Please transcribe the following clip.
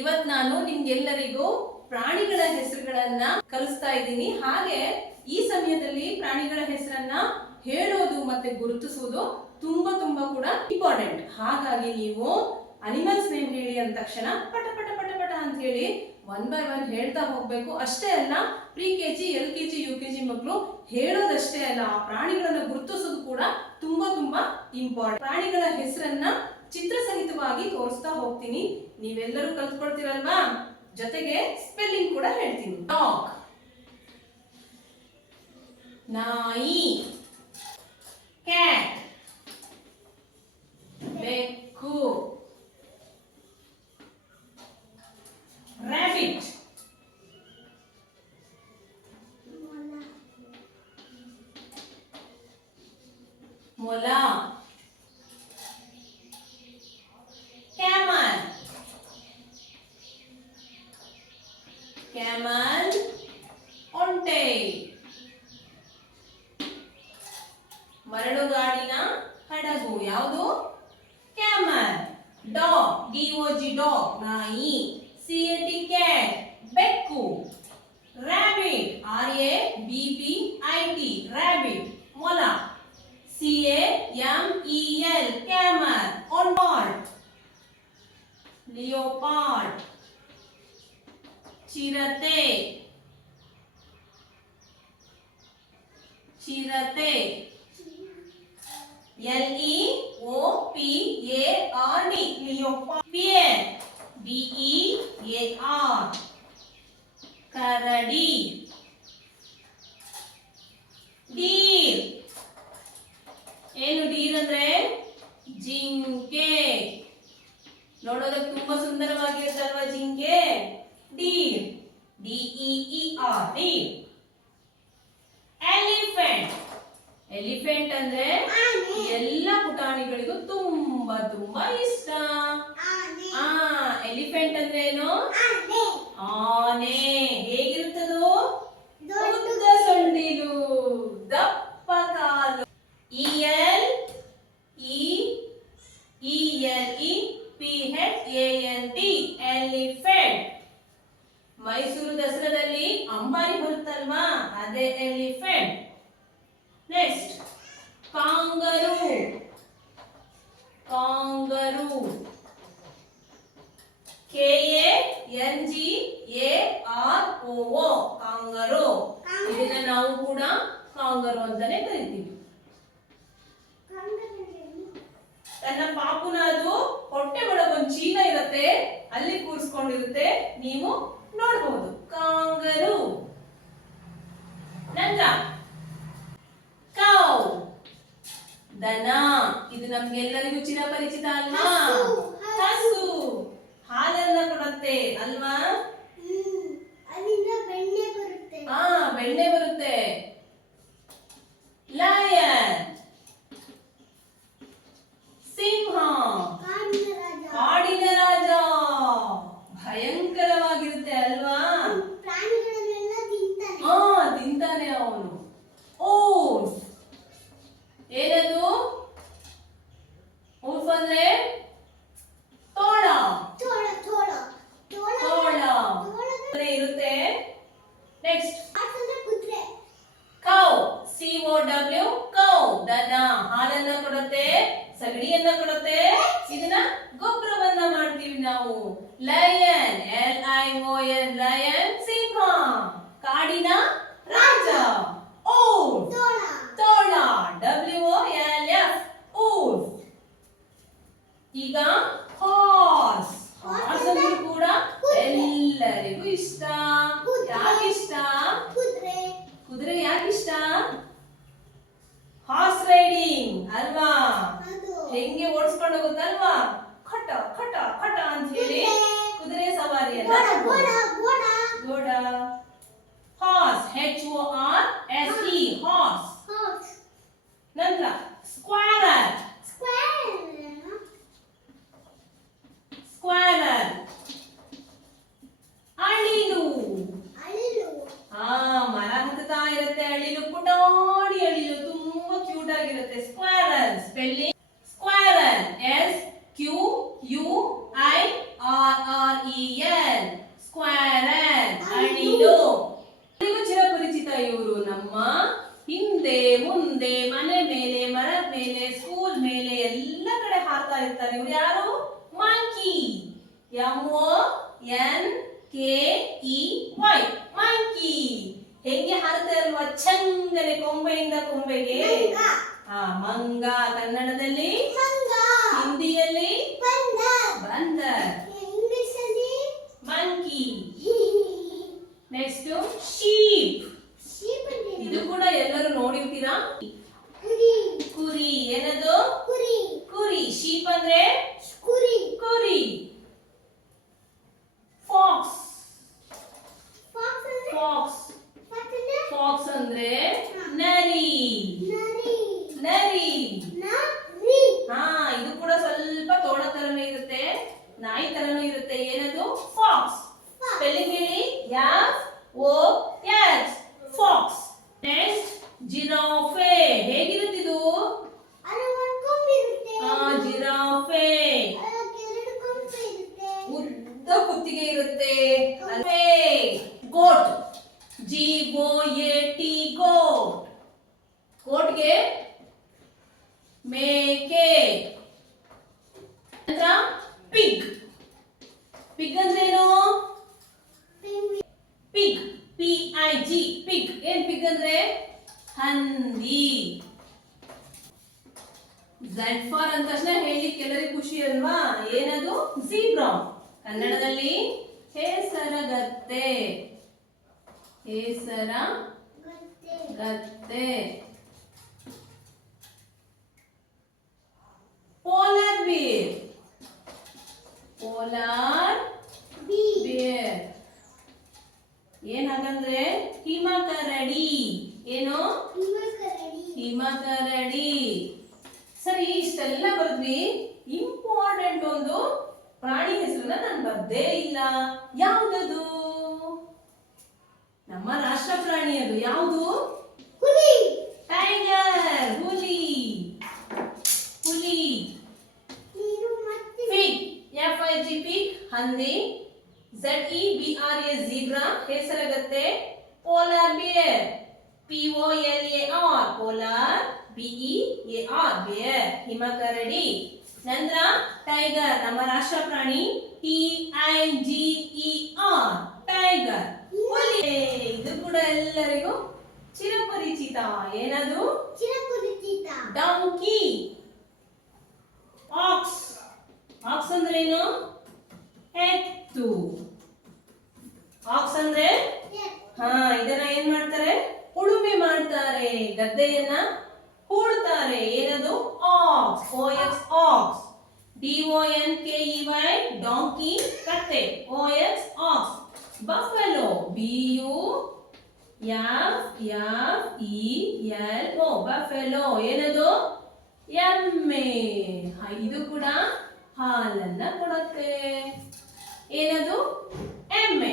ಇವತ್ ನಾನು ನಿಮ್ಗೆಲ್ಲರಿಗೂ ಪ್ರಾಣಿಗಳ ಹೆಸರುಗಳನ್ನ ಕಲಿಸ್ತಾ ಇದ್ದೀನಿ. ಹಾಗೆ ಈ ಸಮಯದಲ್ಲಿ ಪ್ರಾಣಿಗಳ ಹೆಸರನ್ನ ಹೇಳೋದು ಮತ್ತೆ ಗುರುತಿಸುವುದು ತುಂಬಾ ಕೂಡ ಇಂಪಾರ್ಟೆಂಟ್. ಹಾಗಾಗಿ ನೀವು ಅನಿಮಲ್ಸ್ ನೇಮ್ ಹೇಳಿ ಅಂದ ತಕ್ಷಣ ಪಟ ಪಟ ಪಟ ಪಟ ಅಂತ ಹೇಳಿ 1 by 1 ಹೇಳ್ತಾ ಹೋಗ್ಬೇಕು. ಅಷ್ಟೇ ಅಲ್ಲ, ಪ್ರಿ ಕೆಜಿ, LKG, UKG ಮಕ್ಕಳು ಹೇಳೋದಷ್ಟೇ ಅಲ್ಲ, ಆ ಪ್ರಾಣಿಗಳನ್ನ ಗುರುತಿಸೋದು ಕೂಡ ತುಂಬಾ ಇಂಪಾರ್ಟೆಂಟ್. ಪ್ರಾಣಿಗಳ ಹೆಸರನ್ನ ಚಿತ್ರ ಸಹಿತವಾಗಿ ತೋರಿಸ್ತಾ ಹೋಗ್ತೀನಿ, ನೀವೆಲ್ಲರೂ ಕಲ್ತ್ಕೊಳ್ತೀರಲ್ವಾ. ಜೊತೆಗೆ ಸ್ಪೆಲ್ಲಿಂಗ್ ಕೂಡ ಹೇಳ್ತೀನಿ. ಡಾಗ್, ನಾಯಿ. ಕ್ಯಾಟ್, ಬೆಕ್ಕು. rabbit, ಮೊಲ. camel, camel, ಒಂಟೆ. ಮರಳುಗಾಡಿನ ಹಡಗು ಯಾವುದು? camel. dog, DOG, dog, ನಾಯಿ. CAT, cat, ಬೆಕ್ಕು. rabbit, RABBIT, rabbit, ಮೊಲ. CAMEL, camel, leopard, leopard. ಚಿರತೆ, ಚಿರತೆ. LEOPARD, leopard. bear, BEAR, ಕರಡಿ. ಡೀರ್, ಏನು ಡೀರ್ ಅಂದ್ರೆ? ಜಿಂಕೆ. ನೋಡೋದಕ್ಕೆ ತುಂಬಾ ಸುಂದರವಾಗಿರುತ್ತಲ್ವಾ ಜಿಂಕೆ? Deere, DEER, Deere. Elephant, elephant ಅಂದ್ರೆ ಎಲ್ಲ ಪುಟಾಣಿಗಳಿಗೂ ತುಂಬಾ ಇಷ್ಟ. ಎಲಿಫೆಂಟ್ ಅಂದ್ರೆ ಏನು? ಆನೆ. ಹೇಗಿರುತ್ತದು? ಉದ್ದ ಸೊಂಡಿಲು, ದಪ್ಪ ಕಾಲು. ELEPHANT, elephant. ಮೈಸೂರು ದಸರಾದಲ್ಲಿ ಅಂಬಾರಿ ಬರುತ್ತಲ್ವಾ, ಅದೇ elephant. Next kangaroo, kangaroo. KANGAROO, kangaroo. ಇದನ್ನ ನಾವು ಕೂಡ ಕಾಂಗರೂ ಅಂತಾನೆ ಕರಿತೀವಿ. ತನ್ನ ಪಾಪುನ ಅದು ಹೊಟ್ಟೆ ಒಳಗೊಂದು ಚೀಲ ಇರುತ್ತೆ, ಅಲ್ಲಿ ಕೂರಿಸ್ಕೊಂಡಿರುತ್ತೆ, ನೀವು ನೋಡಬಹುದು. ಕಾಂಗರೂ. ನಂತರ ಕೌ, ದನ. ಇದು ನಮ್ಗೆಲ್ಲರಿಗೂ ಚಿರಪರಿಚಿತ ಅಲ್ವಾ? ಹಸು. ಹಾಲನ್ನ ಕೊಡುತ್ತೆ ಅಲ್ವಾ? ಬೆಣ್ಣೆ ಬರುತ್ತೆ. ಲಯನ್, ಸಿಂಹ. ಕಾಡಿನ ರಾಜ. ಭಯಂಕರವಾಗಿರುತ್ತೆ ಅಲ್ವಾ? ತಿಂತಾನೆ ಅವನು. ಊಲ್ಫ್, ಏನದು? ಊಲ್ಫ್ ಅಂದ್ರೆ ತೋಳ. ಇರುತ್ತೆ. Next cow, COW, cow. ದನ ಹಾಲನ್ನ ಕೊಡುತ್ತೆ, ಸಗಣಿಯನ್ನ ಕೊಡುತ್ತೆ, ಇದನ್ನ ಗೊಬ್ಬರವನ್ನ ಮಾಡ್ತೀವಿ ನಾವು. ಲಯನ್, LION, ಲಯನ್, ಸಿಂಹ. ಕಾಡಿನ ರಾಜ. ಊಲ್ಫ್, ತೋಳ, WOLF, ಊಲ್ಫ್. ಈಗ ಹಾರ್ಸ್. ಹಾರ್ಸ್ ಅಂದ್ರೆ ಕೂಡ ಎಲ್ಲರಿಗೂ ಇಷ್ಟ. ಯಾಕೆ ಇಷ್ಟ? ಕುದುರೆ ಯಾಕೆ ಇಷ್ಟ? ಹಾರ್ಸ್ ರೈಡಿಂಗ್ ಅಲ್ವಾ? ಹೆಂಗೆ ಓಡಿಸ್ಕೊಂಡು ಹೋಗುತ್ತಲ್ವಾ? ಖಟ ಖಟ ಖಟ ಅಂತ ಹೇಳಿ ಕುದುರೆ ಸವಾರಿ ಅಲ್ಲ. MONKEY monkey. ಹೆಂಗೆ ಹಾರುತ್ತೆ ಅಲ್ವಾ ಚಂಗನೆ ಕೊಂಬೆಯಿಂದ ಕೊಂಬೆಗೆ. ಮಂಗ ಕನ್ನಡದಲ್ಲಿ ಹಿಂದಿಯಲ್ಲಿ ಬಂದರ್ ಮಂಕಿ. Next sheep. ಇದು ಕೂಡ ಎಲ್ಲರೂ ನೋಡಿರ್ತೀರಾ. ಕುರಿ ಏನದು ಕುರಿ. ಶೀಪ್ ಅಂದ್ರೆ ಕುರಿ. ಫಾಕ್ಸ್. ಫಾಕ್ಸ್ ಅಂದ್ರೆ ನರಿ. ಇದು ಕೂಡ ಸ್ವಲ್ಪ ತೋಳ ತರನೇ ಇರುತ್ತೆ, ನಾಯಿ ತರನೂ ಇರುತ್ತೆ. ಏನದು ಫಾಕ್ಸ್. ಸ್ಪೆಲ್ಲಿಂಗ್ ಹೇಳಿ. FOX fox. Next giraffe. ಹೇಗಿರುತ್ತಿದು? ಜಿರಾಫೆ ಉದ್ದ ಕುತ್ತಿಗೆ ಇರುತ್ತೆ. ಗೋಟ್. GOAT goat. ಗೋಟ್ಗೆ ಮೇಕೆ. ಪಿಗ್. ಪಿಗ್ ಅಂದ್ರೇನು? Pig PIG pig. ಏನ್ ಪಿಗ್ ಅಂದ್ರೆ? ಹಂದಿ. Z ಫಾರ್ ಅಂದ ತಕ್ಷಣ ಹೇಳಿ ಕೆಲವರಿಗೆ ಖುಷಿ ಅಲ್ವಾ? ಏನದು? ಝೀಬ್ರಾ. ಕನ್ನಡದಲ್ಲಿ ಹೇಸರಗತ್ತೆ. ಹೇಸರಗತ್ತೆ. ಪೋಲಾರ್ ಬೇರ್. ಏನ್ ಹಾಗಂದ್ರೆ ಹಿಮಕರಡಿ. ಏನು? ಹಿಮಕರಡಿ. ಸರಿ, ಇಷ್ಟೆಲ್ಲ ಬರೆದ್ವಿ. ಇಂಪಾರ್ಟೆಂಟ್ ಒಂದು ಪ್ರಾಣಿ ಹೆಸರನ್ನ ನಾನು ಬರ್ದೇ ಇಲ್ಲ. ಯಾವ್ದದು? ನಮ್ಮ ರಾಷ್ಟ್ರ ಪ್ರಾಣಿ ಅದು. ಯಾವುದು? ಟೈಗರ್. ಹುಲಿ. ಫಿಗ್. FIG ಪಿಗ್ ಹಂದಿ. ZEBRA ಝೀಬ್ರಾ ಹೇಸರಗತ್ತೆ. ಪೋಲಾರ್ ಬೇರ್. POLAR polar. BEAR ಬೇರ್ ಹಿಮಕರಡಿ. ನಂತರ ಟೈಗರ್ ನಮ್ಮ ರಾಷ್ಟ್ರ ಪ್ರಾಣಿ. TIGER tiger. ಇದು ಕೂಡ ಎಲ್ಲರಿಗೂ ಚಿರಪರಿಚಿತ. ಏನದು? ಡಂಕಿ. ಆಕ್ಸ್. ಆಕ್ಸ್ ಅಂದ್ರೆ ಏನು? ಎತ್ತು. ಆಕ್ಸ್ ಅಂದ್ರೆ ಇದನ್ನ ಏನ್ ಮಾಡ್ತಾರೆ? ಉಳುಮೆ ಮಾಡ್ತಾರೆ, ಗದ್ದೆಯನ್ನ ಹೂಳ್ತಾರೆ. ಏನದು? Ox. OX ox. DONKEY donkey ಕತ್ತೆ. OX ox. Buffalo. BUFFELO buffalo. ಏನದು? ಎಮ್ಮೆ. ಇದು ಕೂಡ ಹಾಲನ್ನ ಕೊಡುತ್ತೆ. ಏನದು? ಎಮ್ಮೆ.